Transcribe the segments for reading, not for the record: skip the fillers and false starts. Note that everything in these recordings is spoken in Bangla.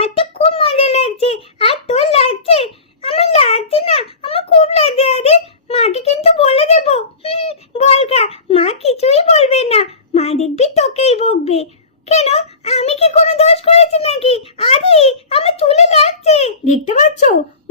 আমার তো খুব মজা লাগছে। আর তোর লাগছে? আমার লাগছে না, আমার খুব লাগছে। আরে মাকে কিন্তু বলে দেবো। বলগা, মা কিছুই বলবে না। মা দেখবি তোকেই বকবে। কেন, আমি কি কোনো দোষ করেছি নাকি? আরে আমার চুলে লাগছে। দেখতে পাচ্ছ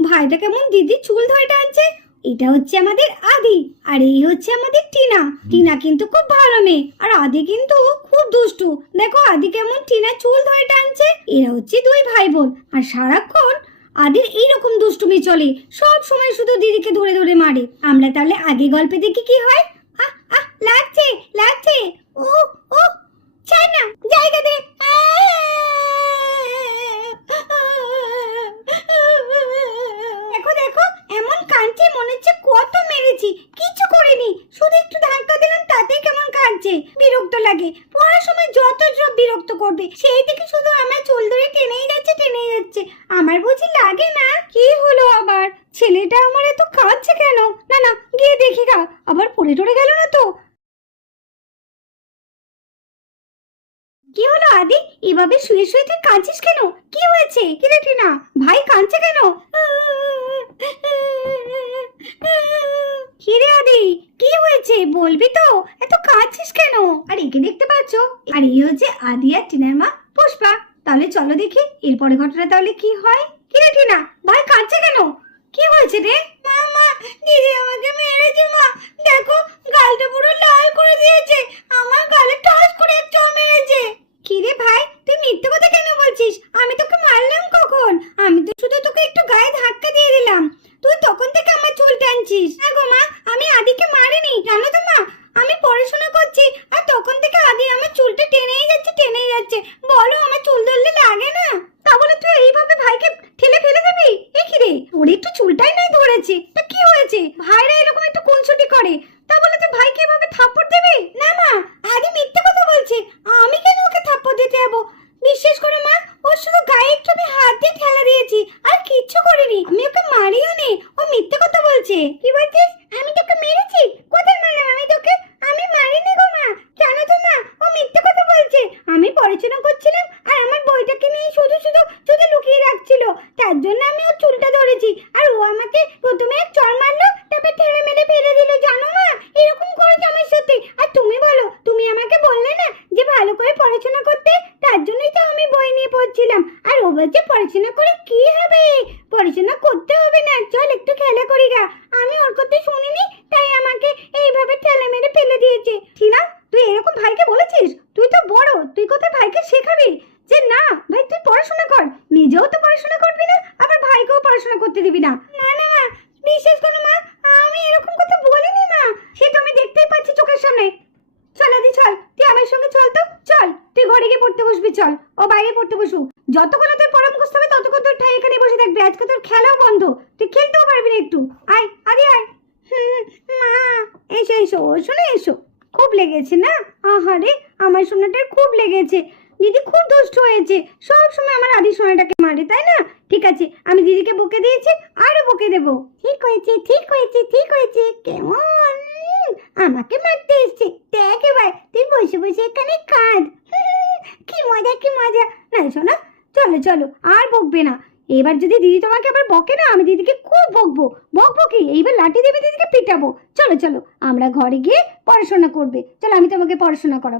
ভাইটা কেমন দিদির চুল ধরে টানছে? এটা হচ্ছে আমাদের আদি, আর এই হচ্ছে আমাদের টিনা। টিনা কিন্তু খুব ভালো মেয়ে, আর আদি কিন্তু খুব দুষ্টু। দেখো আদি কেমন টিনা চুল ধরে টানছে। এরা হচ্ছে দুই ভাই বোন, আর সারাক্ষণ আদির এইরকম দুষ্টুমি চলে। সব সময় শুধু দিদিকে ধরে ধরে মারে। আমরা তাহলে আগে গল্পে দেখি কি হয়। আহ আহ লাগছে লাগছে। ও ও ছাড় না, জায়গা দে। দেখো দেখো এমন কাঁদছে, মনে হচ্ছে কত মেরেছি, কিছু করিনি, শুধু একটু ধাক্কা দিলাম তাতেই কেমন কাঁদছে। বিরক্ত লাগে, পড়ার সময় যত সব বিরক্ত করবে, সেই থেকে শুধু আমার চুল ধরে টেনেই যাচ্ছে টেনেই যাচ্ছে। আমার বুঝি লাগে না? কি হলো আবার? ছেলেটা আমার এত কাঁদছে কেন? না না, গিয়ে দেখি গা, আবার পড়ে টরে গেল না তো? কি হলো আদি, এভাবে শুয়ে শুয়ে তুই কাঁদছিস কেন? কি হয়েছে? কি রে টিনা, ভাই কাঁদছে কেন? কি রে আদি, কি হয়েছে বলবি তো? এত কাঁদছিস কেন? আর একে দেখতে পাচ্ছ, আর এই হচ্ছে আদি আর টিনার মা পুষ্পা। তাহলে চলো দেখি এরপরে ঘটনা তাহলে কি হয়। কি রে টিনা, ভাই কাঁদছে কেন? কি হয়েছে রে? মা, দিদি আমাকে মেরেছে। মা দেখো, গালটা পুরো লাল করে দিয়েছে। আমার গালে টস করে চড় মেরেছে। কি রে ভাই, তুই মিথ্যে কথা কেন বলছিস? আমি তোকে মারলাম কখন? আমি তো শুধু তোকে একটু গায়ে ধাক্কা দিয়ে দিলাম, তুই তখন থেকে আমার চুল টানছিস। না গো মা, আমি আদিকে মারিনি, জানো তো মা। আমি পড়াশোনা করছি, আর তখন থেকে আদি আমার চুলটা টেনেই যাচ্ছে টেনেই যাচ্ছে। বলো, আমার চুল ধরলে লাগে না? তা বলে তুই এইভাবে ভাইকে ঠেলে ফেলে দিবি? এ কি রে, তোর একটু চুলটাই নাই ধরেছে, তা কি হয়েছে? ভাইরা এরকম একটু খুনসুটি করে, তা বলে তুই ভাইকে এভাবে থাপ্পড় দেবে? না মা, আদি মিথ্যে কথা বলছে। আমি কেন ওকে থাপ্পড় দিতে যাবো? বিশ্বাস করো মা, ও শুধু গায়ে একটু আমি হাত দিয়ে ঠেলা দিয়েছি, আর কিচ্ছু করিনি। আমি ওকে মারিও নি। ও মিথ্যে কথা বলছে। কি বলছিস? আমি তোকে মেরেছি? কোথায় মারলাম আমি তোকে? আমি মারিনি গো মা। জানো তো মা, ও মিথ্যে কথা বলছে। আমি পড়াশোনা করছিলাম, আর আমার বইটাকে নিয়ে শুধু শুধু শুধু লুকিয়ে রাখছিল, তার জন্য আমি ওর চুলটা ধরেছি। আর ও আমাকে প্রথমে এক চড় মারলো, তারপর ঠেলে মেলে ফেলে দিল। জানো মা, এরকম করেছে আমার সাথে। আর তুমি বলো, তুমি আমাকে বললে না যে ভালো করে পড়াশোনা করতে, তার জন্যই তো আমি বই নিয়ে পড়ছিলাম। আর ও বলছে পড়াশোনা করে কি হবে? পড়াশোনা করতে হবে না, চল একটু খেলা করি গা। আমি ওর কথা শুনিনি, তাই আমাকে এইভাবে ঠেলে মেরে ফেলে দিয়েছে। টিনা, তুই এরকম ভাইকে বলেছিস? তুই তো বড়, তুই কোথায় ভাইকে শেখাবি যে না ভাই তুই পড়াশোনা কর? নিজেও তো পড়াশোনা করবি না, আবার ভাইকেও পড়াশোনা করতে দিবি না। না না মা, বিশ্বাস করো মা, আমি এরকম কথা বলিনি মা। সে তো আমি দেখতেই পাচ্ছি চোখের সামনে। চল আদি চল, তুই আমার সঙ্গে চল তো। চল, তুই ঘরে গিয়ে পড়তে বসবি, চল। ও বাইরে পড়তে বসুক, যতক্ষণ তোর পড়া মুখস্থ হবে ততক্ষণ তোর ঠাই এখানে বসে থাকবে। আজকে তোর খেলাও বন্ধ, তুই খেলতেও পারবি না একটু। আয় আদি আয়। মা, এসো এসো, ও শোনো এসো। খুব লেগেছে না? আহারে, আমার সোনাটার খুব লেগেছে। দিদি খুব দুষ্ট হয়েছে, সব সময় আমার আদি সোনাটাকে মারে, তাই না? ঠিক আছে, আমি দিদিকে বকে দিয়েছি, আরো বকে দেবো। ঠিক হয়েছে ঠিক হয়েছে ঠিক হয়েছে। কেমন আমাকে মারতে এসছে? দেখ এবার তুই বসে বসে এখানে কাঁদ। কি মজা কি মজা। না শোনা, চলো চলো, আর বকবে না। এবার যদি দিদি তোমাকে আবার বকে না, আমি দিদিকে খুব বকবো। বকবো কি, এইবার লাঠি দেবে দিদিকে পিটাবো। চলো চলো, আমরা ঘরে গিয়ে পড়াশোনা করবে। চলো, আমি তোমাকে পড়াশোনা করাবো।